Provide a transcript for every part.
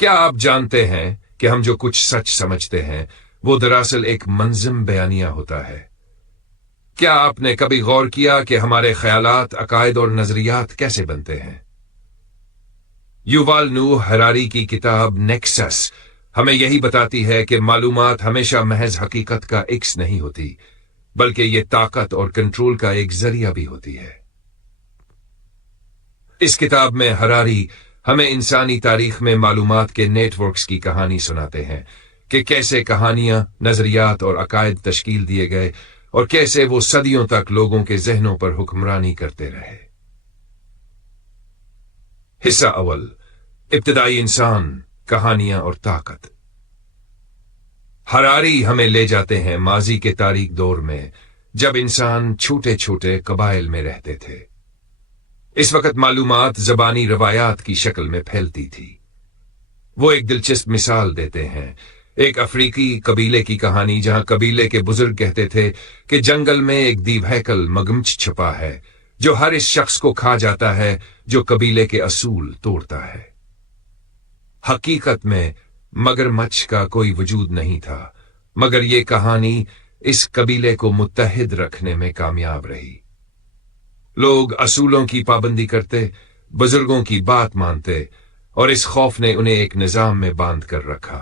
کیا آپ جانتے ہیں کہ ہم جو کچھ سچ سمجھتے ہیں وہ دراصل ایک منظم بیانیہ ہوتا ہے؟ کیا آپ نے کبھی غور کیا کہ ہمارے خیالات، عقائد اور نظریات کیسے بنتے ہیں؟ یووال نوح ہراری کی کتاب نیکسس ہمیں یہی بتاتی ہے کہ معلومات ہمیشہ محض حقیقت کا عکس نہیں ہوتی، بلکہ یہ طاقت اور کنٹرول کا ایک ذریعہ بھی ہوتی ہے۔ اس کتاب میں ہراری ہمیں انسانی تاریخ میں معلومات کے نیٹ ورکس کی کہانی سناتے ہیں کہ کیسے کہانیاں، نظریات اور عقائد تشکیل دیے گئے اور کیسے وہ صدیوں تک لوگوں کے ذہنوں پر حکمرانی کرتے رہے۔ حصہ اول، ابتدائی انسان، کہانیاں اور طاقت۔ ہراری ہمیں لے جاتے ہیں ماضی کے تاریک دور میں، جب انسان چھوٹے چھوٹے قبائل میں رہتے تھے۔ اس وقت معلومات زبانی روایات کی شکل میں پھیلتی تھی۔ وہ ایک دلچسپ مثال دیتے ہیں، ایک افریقی قبیلے کی کہانی جہاں قبیلے کے بزرگ کہتے تھے کہ جنگل میں ایک دیو ہیکل مگرمچھ چھپا ہے جو ہر اس شخص کو کھا جاتا ہے جو قبیلے کے اصول توڑتا ہے۔ حقیقت میں مگرمچھ کا کوئی وجود نہیں تھا، مگر یہ کہانی اس قبیلے کو متحد رکھنے میں کامیاب رہی۔ لوگ اصولوں کی پابندی کرتے، بزرگوں کی بات مانتے، اور اس خوف نے انہیں ایک نظام میں باندھ کر رکھا۔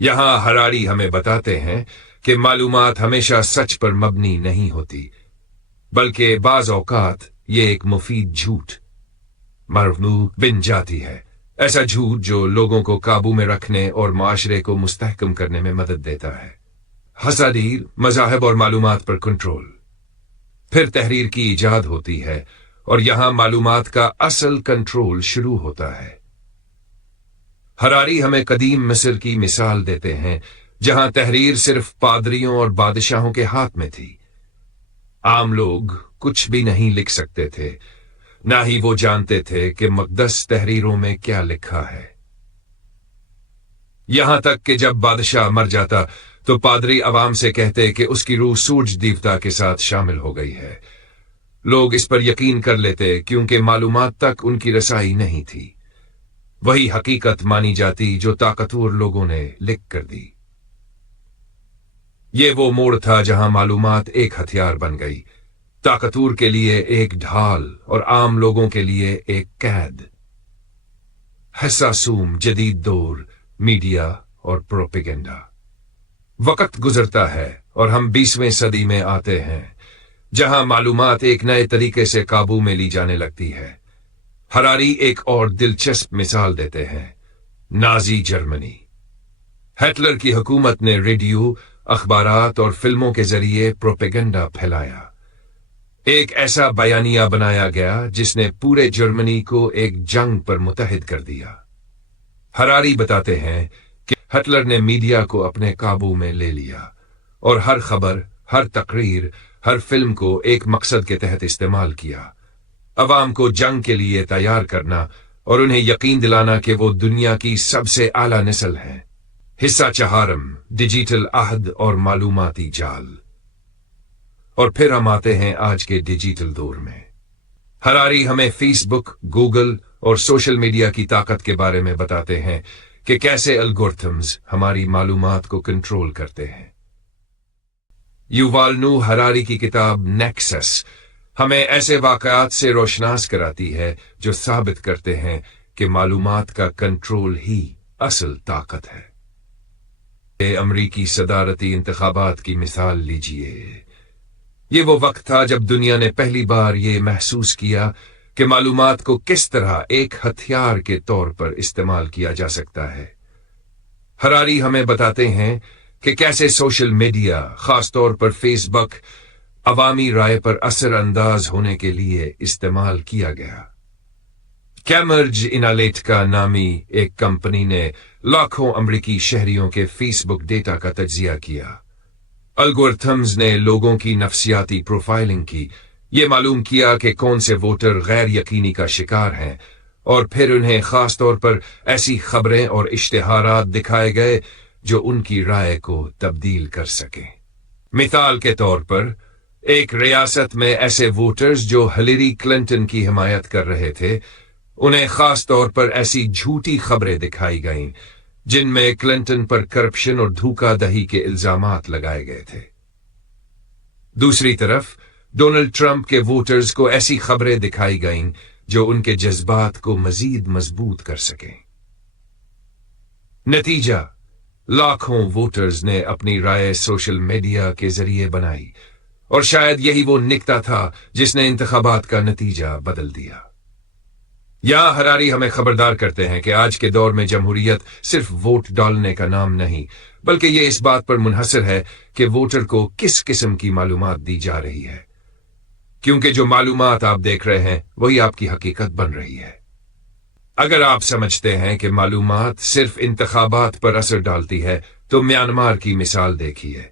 یہاں ہراری ہمیں بتاتے ہیں کہ معلومات ہمیشہ سچ پر مبنی نہیں ہوتی، بلکہ بعض اوقات یہ ایک مفید جھوٹ مرفوع بن جاتی ہے، ایسا جھوٹ جو لوگوں کو قابو میں رکھنے اور معاشرے کو مستحکم کرنے میں مدد دیتا ہے۔ حسادیر، مذاہب اور معلومات پر کنٹرول۔ پھر تحریر کی ایجاد ہوتی ہے، اور یہاں معلومات کا اصل کنٹرول شروع ہوتا ہے۔ ہراری ہمیں قدیم مصر کی مثال دیتے ہیں، جہاں تحریر صرف پادریوں اور بادشاہوں کے ہاتھ میں تھی۔ عام لوگ کچھ بھی نہیں لکھ سکتے تھے، نہ ہی وہ جانتے تھے کہ مقدس تحریروں میں کیا لکھا ہے۔ یہاں تک کہ جب بادشاہ مر جاتا تو پادری عوام سے کہتے کہ اس کی روح سورج دیوتا کے ساتھ شامل ہو گئی ہے۔ لوگ اس پر یقین کر لیتے کیونکہ معلومات تک ان کی رسائی نہیں تھی۔ وہی حقیقت مانی جاتی جو طاقتور لوگوں نے لکھ کر دی۔ یہ وہ موڑ تھا جہاں معلومات ایک ہتھیار بن گئی، طاقتور کے لیے ایک ڈھال اور عام لوگوں کے لیے ایک قید۔ حساسوم جدید دور، میڈیا اور پروپیگنڈا۔ وقت گزرتا ہے اور ہم 20ویں صدی میں آتے ہیں، جہاں معلومات ایک نئے طریقے سے قابو میں لی جانے لگتی ہے۔ ہراری ایک اور دلچسپ مثال دیتے ہیں، نازی جرمنی۔ ہٹلر کی حکومت نے ریڈیو، اخبارات اور فلموں کے ذریعے پروپیگنڈا پھیلایا۔ ایک ایسا بیانیہ بنایا گیا جس نے پورے جرمنی کو ایک جنگ پر متحد کر دیا۔ ہراری بتاتے ہیں کہ ہٹلر نے میڈیا کو اپنے قابو میں لے لیا، اور ہر خبر، ہر تقریر، ہر فلم کو ایک مقصد کے تحت استعمال کیا، عوام کو جنگ کے لیے تیار کرنا اور انہیں یقین دلانا کہ وہ دنیا کی سب سے اعلیٰ نسل ہے۔ حصہ چہارم، ڈیجیٹل عہد اور معلوماتی جال۔ اور پھر ہم آتے ہیں آج کے ڈیجیٹل دور میں۔ ہراری ہمیں فیس بک، گوگل اور سوشل میڈیا کی طاقت کے بارے میں بتاتے ہیں کہ کیسے الگورتھمز ہماری معلومات کو کنٹرول کرتے ہیں۔ یووال نوح ہراری کی کتاب نیکسس ہمیں ایسے واقعات سے روشناس کراتی ہے جو ثابت کرتے ہیں کہ معلومات کا کنٹرول ہی اصل طاقت ہے۔ امریکی صدارتی انتخابات کی مثال لیجئے۔ یہ وہ وقت تھا جب دنیا نے پہلی بار یہ محسوس کیا کہ معلومات کو کس طرح ایک ہتھیار کے طور پر استعمال کیا جا سکتا ہے۔ ہراری ہمیں بتاتے ہیں کہ کیسے سوشل میڈیا، خاص طور پر فیس بک، عوامی رائے پر اثر انداز ہونے کے لیے استعمال کیا گیا۔ کیمبرج انالیٹکا نامی ایک کمپنی نے لاکھوں امریکی شہریوں کے فیس بک ڈیٹا کا تجزیہ کیا۔ الگورتھمز نے لوگوں کی نفسیاتی پروفائلنگ کی، یہ معلوم کیا کہ کون سے ووٹر غیر یقینی کا شکار ہیں، اور پھر انہیں خاص طور پر ایسی خبریں اور اشتہارات دکھائے گئے جو ان کی رائے کو تبدیل کر سکیں۔ مثال کے طور پر، ایک ریاست میں ایسے ووٹرز جو ہلیری کلنٹن کی حمایت کر رہے تھے، انہیں خاص طور پر ایسی جھوٹی خبریں دکھائی گئیں جن میں کلنٹن پر کرپشن اور دھوکہ دہی کے الزامات لگائے گئے تھے۔ دوسری طرف ڈونلڈ ٹرمپ کے ووٹرز کو ایسی خبریں دکھائی گئیں جو ان کے جذبات کو مزید مضبوط کر سکیں۔ نتیجہ، لاکھوں ووٹرز نے اپنی رائے سوشل میڈیا کے ذریعے بنائی، اور شاید یہی وہ نکتہ تھا جس نے انتخابات کا نتیجہ بدل دیا۔ یہاں ہراری ہمیں خبردار کرتے ہیں کہ آج کے دور میں جمہوریت صرف ووٹ ڈالنے کا نام نہیں، بلکہ یہ اس بات پر منحصر ہے کہ ووٹر کو کس قسم کی معلومات دی جا رہی ہے، کیونکہ جو معلومات آپ دیکھ رہے ہیں وہی آپ کی حقیقت بن رہی ہے۔ اگر آپ سمجھتے ہیں کہ معلومات صرف انتخابات پر اثر ڈالتی ہے تو میانمار کی مثال دیکھیے۔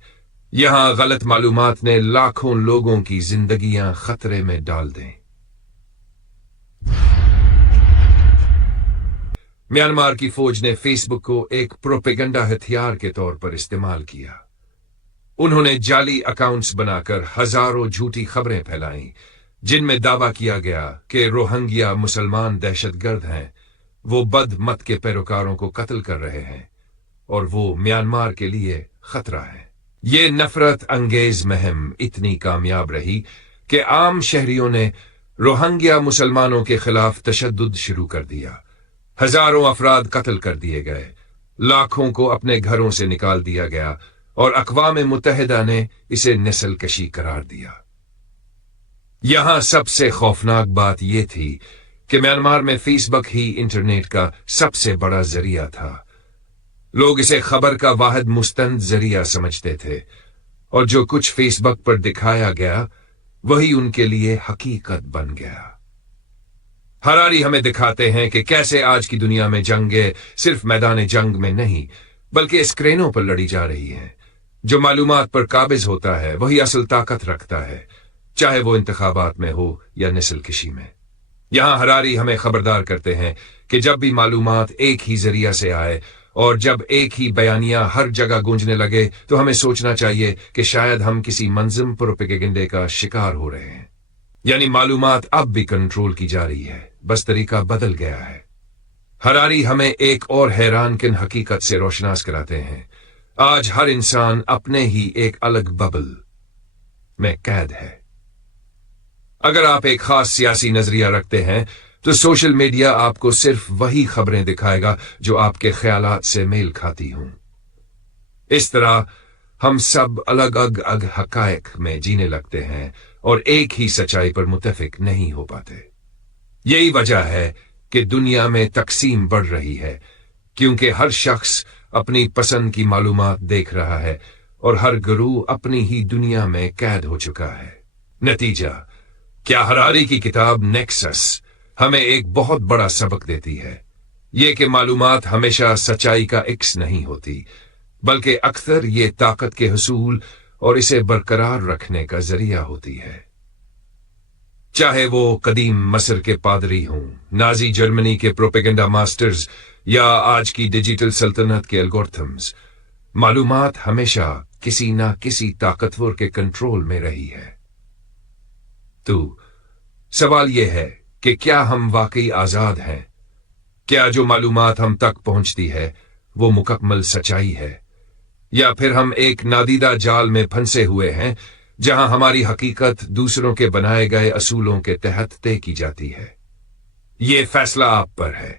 یہاں غلط معلومات نے لاکھوں لوگوں کی زندگیاں خطرے میں ڈال دیں۔ میانمار کی فوج نے فیس بک کو ایک پروپیگنڈا ہتھیار کے طور پر استعمال کیا۔ انہوں نے جعلی اکاؤنٹس بنا کر ہزاروں جھوٹی خبریں پھیلائیں جن میں دعویٰ کیا گیا کہ روہنگیا مسلمان دہشت گرد ہیں، وہ بد مت کے پیروکاروں کو قتل کر رہے ہیں اور وہ میانمار کے لیے خطرہ ہے۔ یہ نفرت انگیز مہم اتنی کامیاب رہی کہ عام شہریوں نے روہنگیا مسلمانوں کے خلاف تشدد شروع کر دیا۔ ہزاروں افراد قتل کر دیے گئے، لاکھوں کو اپنے گھروں سے نکال دیا گیا، اور اقوام متحدہ نے اسے نسل کشی قرار دیا۔ یہاں سب سے خوفناک بات یہ تھی کہ میانمار میں فیس بک ہی انٹرنیٹ کا سب سے بڑا ذریعہ تھا۔ لوگ اسے خبر کا واحد مستند ذریعہ سمجھتے تھے، اور جو کچھ فیس بک پر دکھایا گیا وہی ان کے لیے حقیقت بن گیا۔ ہراری ہمیں دکھاتے ہیں کہ کیسے آج کی دنیا میں جنگیں صرف میدان جنگ میں نہیں بلکہ اسکرینوں پر لڑی جا رہی ہیں۔ جو معلومات پر قابض ہوتا ہے وہی اصل طاقت رکھتا ہے، چاہے وہ انتخابات میں ہو یا نسل کشی میں۔ یہاں ہراری ہمیں خبردار کرتے ہیں کہ جب بھی معلومات ایک ہی ذریعہ سے آئے اور جب ایک ہی بیانیہ ہر جگہ گونجنے لگے تو ہمیں سوچنا چاہیے کہ شاید ہم کسی منظم پروپیگنڈے کا شکار ہو رہے ہیں۔ یعنی معلومات اب بھی کنٹرول کی جا رہی ہے، بس طریقہ بدل گیا ہے۔ ہراری ہمیں ایک اور حیران کن حقیقت سے روشناس کراتے ہیں۔ آج ہر انسان اپنے ہی ایک الگ ببل میں قید ہے۔ اگر آپ ایک خاص سیاسی نظریہ رکھتے ہیں تو سوشل میڈیا آپ کو صرف وہی خبریں دکھائے گا جو آپ کے خیالات سے میل کھاتی ہوں۔ اس طرح ہم سب الگ الگ حقائق میں جینے لگتے ہیں اور ایک ہی سچائی پر متفق نہیں ہو پاتے۔ یہی وجہ ہے کہ دنیا میں تقسیم بڑھ رہی ہے، کیونکہ ہر شخص اپنی پسند کی معلومات دیکھ رہا ہے اور ہر گروہ اپنی ہی دنیا میں قید ہو چکا ہے۔ نتیجہ، کیا ہراری کی کتاب نیکسس ہمیں ایک بہت بڑا سبق دیتی ہے، یہ کہ معلومات ہمیشہ سچائی کا عکس نہیں ہوتی، بلکہ اکثر یہ طاقت کے حصول اور اسے برقرار رکھنے کا ذریعہ ہوتی ہے۔ چاہے وہ قدیم مصر کے پادری ہوں، نازی جرمنی کے پروپیگنڈا ماسٹرز یا آج کی ڈیجیٹل سلطنت کے الگورتھمز، معلومات ہمیشہ کسی نہ کسی طاقتور کے کنٹرول میں رہی ہے۔ تو سوال یہ ہے کہ کیا ہم واقعی آزاد ہیں؟ کیا جو معلومات ہم تک پہنچتی ہے وہ مکمل سچائی ہے، یا پھر ہم ایک نادیدہ جال میں پھنسے ہوئے ہیں جہاں ہماری حقیقت دوسروں کے بنائے گئے اصولوں کے تحت طے کی جاتی ہے؟ یہ فیصلہ آپ پر ہے۔